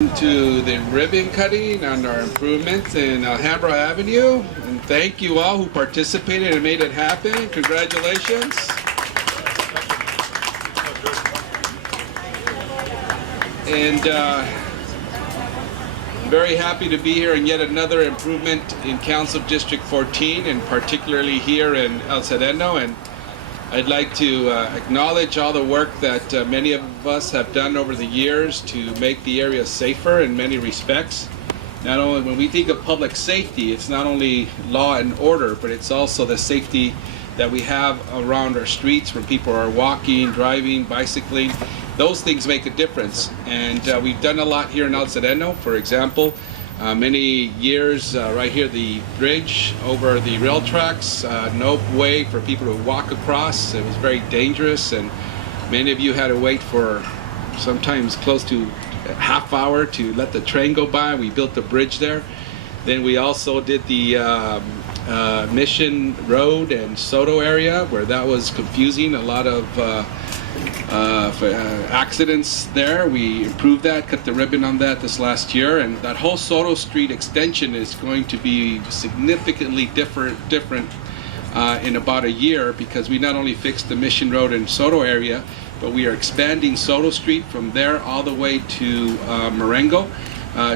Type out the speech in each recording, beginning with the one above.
To the ribbon cutting on our improvements in Alhambra Avenue, and thank you all who participated and made it happen. Congratulations. And very happy to be here in yet another improvement in Council District 14, and particularly here in El Sereno. And I'd like to acknowledge all the work that many of us have done over the years to make the area safer in many respects. Not only when we think of public safety, it's not only law and order, but it's also the safety that we have around our streets when people are walking, driving, bicycling. Those things make a difference. And we've done a lot here in El Sereno. For example, many years right here, the bridge over the rail tracks, no way for people to walk across. It was very dangerous, and many of you had to wait for sometimes close to a half hour to let the train go by. We built the bridge there. Then we also did the Mission Road and Soto area, where that was confusing. A lot of accidents there. We improved that, cut the ribbon on that this last year, and that whole Soto Street extension is going to be significantly different in about a year, because we not only fixed the Mission Road and Soto area, but we are expanding Soto Street from there all the way to Marengo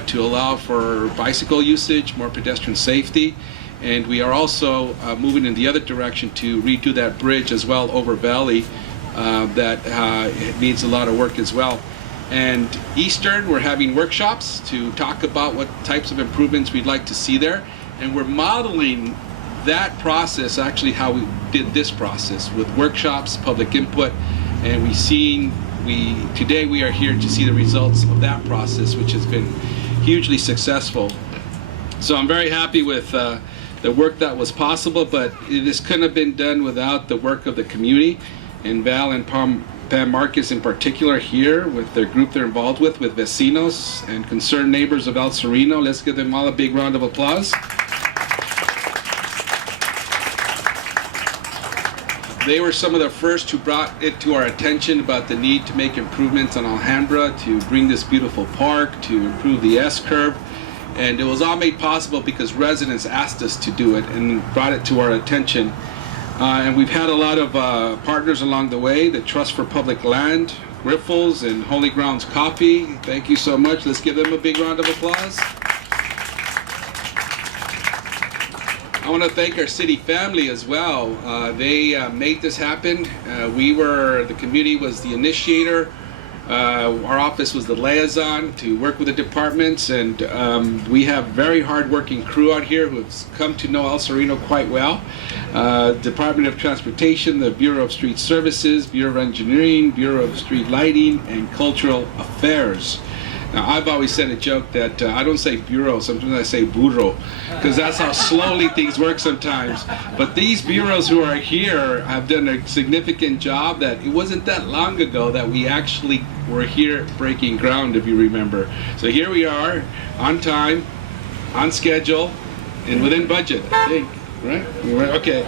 to allow for bicycle usage, more pedestrian safety. And we are also moving in the other direction to redo that bridge as well over Valley. It needs a lot of work as well. And Eastern, we're having workshops to talk about what types of improvements we'd like to see there, and we're modeling that process, actually how we did this process with workshops, public input, and today we are here to see the results of that process, which has been hugely successful. So I'm very happy with the work that was possible, but this couldn't have been done without the work of the community. And Val and Pam Marcus in particular here with their group they're involved with Vecinos and concerned neighbors of El Sereno. Let's give them all a big round of applause. They were some of the first who brought it to our attention about the need to make improvements on Alhambra, to bring this beautiful park, to improve the S-curve. And it was all made possible because residents asked us to do it and brought it to our attention. And we've had a lot of partners along the way, the Trust for Public Land, Griffles, and Holy Grounds Coffee. Thank you so much. Let's give them a big round of applause. I want to thank our city family as well. They made this happen. The community was the initiator. Our office was the liaison to work with the departments, and we have very hard-working crew out here who have come to know El Sereno quite well. Department of Transportation, the Bureau of Street Services, Bureau of Engineering, Bureau of Street Lighting, and Cultural Affairs. Now, I've always said a joke that I don't say bureau, sometimes I say burro, because that's how slowly things work sometimes. But these bureaus who are here have done a significant job. That it wasn't that long ago that we actually were here breaking ground, if you remember. So here we are, on time, on schedule, and within budget, I think, right? Okay,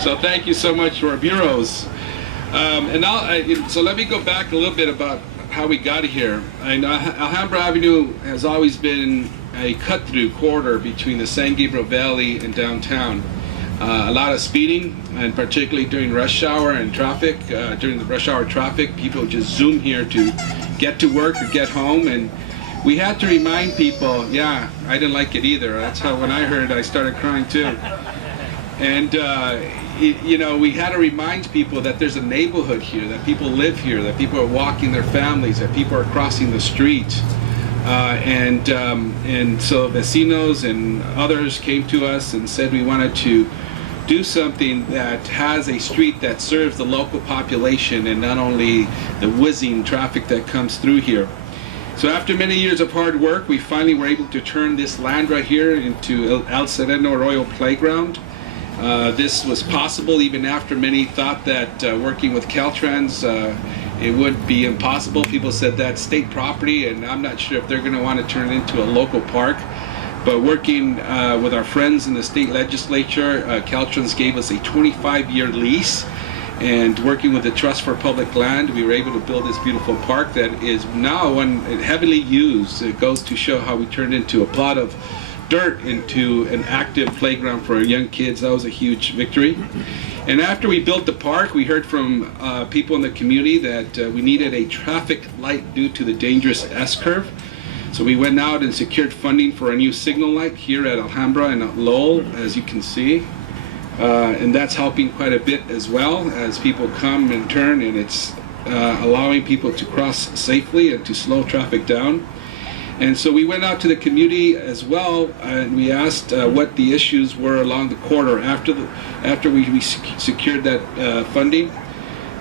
so thank you so much to our bureaus. So let me go back a little bit about how we got here. And Alhambra Avenue has always been a cut-through corridor between the San Gabriel Valley and downtown. A lot of speeding, and particularly during rush hour and traffic. During the rush hour traffic, people just zoom here to get to work or get home, and we had to remind people, yeah, I didn't like it either. That's how when I heard, I started crying too. And we had to remind people that there's a neighborhood here, that people live here, that people are walking their families, that people are crossing the street. And so Vecinos and others came to us and said we wanted to do something that has a street that serves the local population and not only the whizzing traffic that comes through here. So after many years of hard work, we finally were able to turn this land right here into El Sereno Royal Playground. This was possible even after many thought that working with Caltrans it would be impossible. People said that's state property, and I'm not sure if they're going to want to turn it into a local park. But working with our friends in the state legislature, Caltrans gave us a 25-year lease, And working with the Trust for Public Land, we were able to build this beautiful park that is now heavily used. It goes to show how we turned into a plot of dirt into an active playground for young kids. That was a huge victory. And after we built the park, we heard from people in the community that we needed a traffic light due to the dangerous S-curve. So we went out and secured funding for a new signal light here at Alhambra and at Lowell, as you can see. And that's helping quite a bit as well as people come and turn, and it's allowing people to cross safely and to slow traffic down. And so we went out to the community as well, and we asked what the issues were along the corridor after we secured that funding.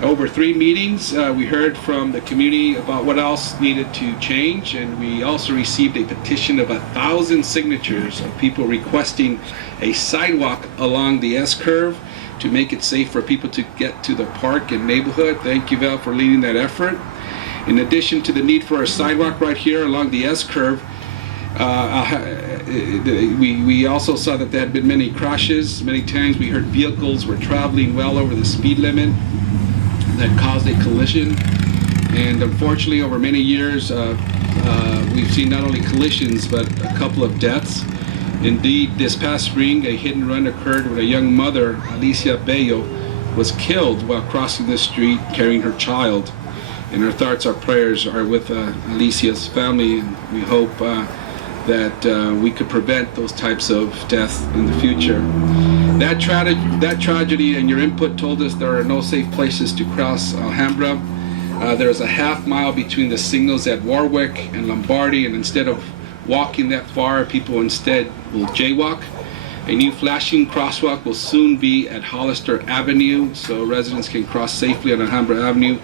Over 3 meetings, we heard from the community about what else needed to change, and we also received a petition of 1,000 signatures of people requesting a sidewalk along the S-curve to make it safe for people to get to the park and neighborhood. Thank you, Val, for leading that effort. In addition to the need for a sidewalk right here along the S-curve, we also saw that there had been many crashes. Many times we heard vehicles were traveling well over the speed limit that caused a collision. And unfortunately, over many years, we've seen not only collisions, but a couple of deaths. Indeed, this past spring, a hit and run occurred with a young mother, Alicia Bello, was killed while crossing the street carrying her child. And our thoughts, our prayers are with Alicia's family, and we hope that we could prevent those types of deaths in the future. That tragedy and your input told us there are no safe places to cross Alhambra. There's a half mile between the signals at Warwick and Lombardy, and instead of walking that far, people instead will jaywalk. A new flashing crosswalk will soon be at Hollister Avenue, so residents can cross safely on Alhambra Avenue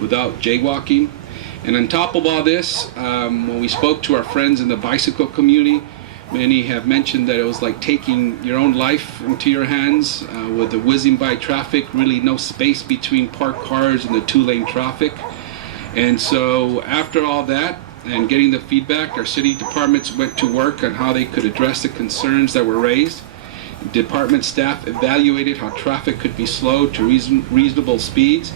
without jaywalking. And on top of all this, when we spoke to our friends in the bicycle community, many have mentioned that it was like taking your own life into your hands with the whizzing by traffic, really no space between parked cars and the 2-lane traffic. And so after all that and getting the feedback, our city departments went to work on how they could address the concerns that were raised. Department staff evaluated how traffic could be slowed to reasonable speeds,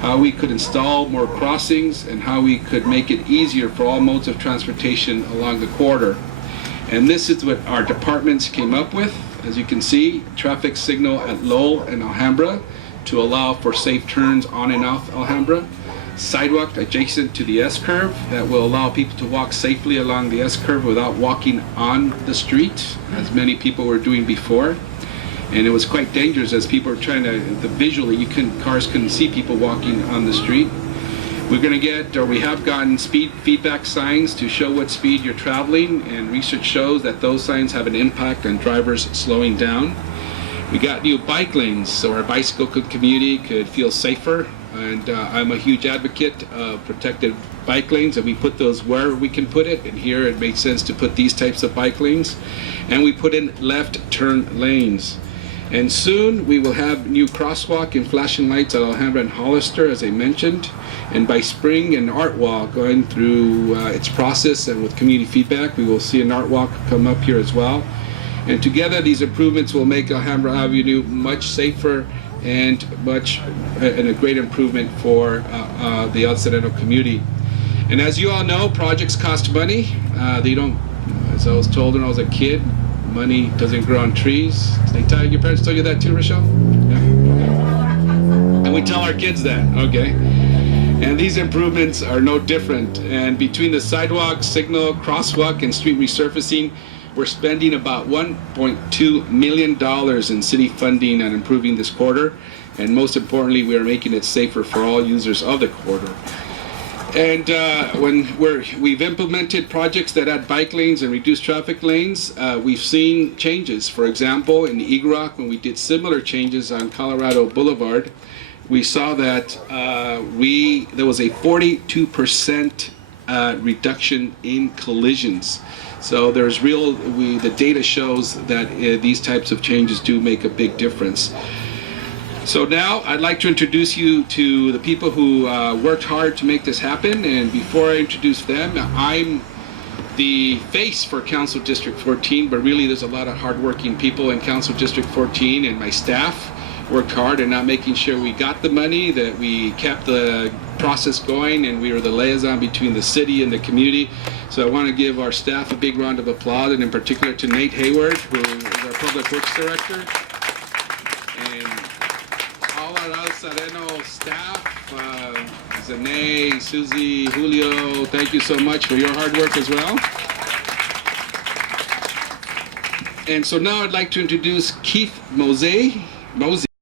how we could install more crossings, and how we could make it easier for all modes of transportation along the corridor. And this is what our departments came up with. As you can see, traffic signal at Lowell and Alhambra to allow for safe turns on and off Alhambra. Sidewalk adjacent to the S-curve that will allow people to walk safely along the S-curve without walking on the street, as many people were doing before. And it was quite dangerous as people were trying to, visually, cars couldn't see people walking on the street. We're going to get, or we have gotten speed feedback signs to show what speed you're traveling, and research shows that those signs have an impact on drivers slowing down. We got new bike lanes so our bicycle community could feel safer, and I'm a huge advocate of protected bike lanes, and we put those where we can put it, and here it makes sense to put these types of bike lanes. And we put in left turn lanes. And soon we will have new crosswalk and flashing lights at Alhambra and Hollister, as I mentioned. And by spring, an art wall going through its process, and with community feedback, we will see an art walk come up here as well. And together, these improvements will make Alhambra Avenue much safer and a great improvement for the El Sereno community. And as you all know, projects cost money. They don't, as I was told when I was a kid, money doesn't grow on trees. Your parents told you that too, Rochelle? Yeah. And we tell our kids that, okay. And these improvements are no different. And between the sidewalk, signal, crosswalk, and street resurfacing, we're spending about $1.2 million in city funding on improving this corridor. And most importantly, we are making it safer for all users of the corridor. And when we've implemented projects that add bike lanes and reduce traffic lanes, we've seen changes. For example, in Eagle Rock, when we did similar changes on Colorado Boulevard, we saw that there was a 42% reduction in collisions. So there's the data shows that these types of changes do make a big difference. So now I'd like to introduce you to the people who worked hard to make this happen. And before I introduce them, I'm the face for Council District 14, but really there's a lot of hardworking people in Council District 14, and my staff worked hard in not making sure we got the money, that we kept the process going, and we were the liaison between the city and the community. So I want to give our staff a big round of applause, and in particular to Nate Hayward, who is our Public Works Director, and all our Sereno staff, Zane, Susie, Julio, thank you so much for your hard work as well. And so now I'd like to introduce Keith Mosey.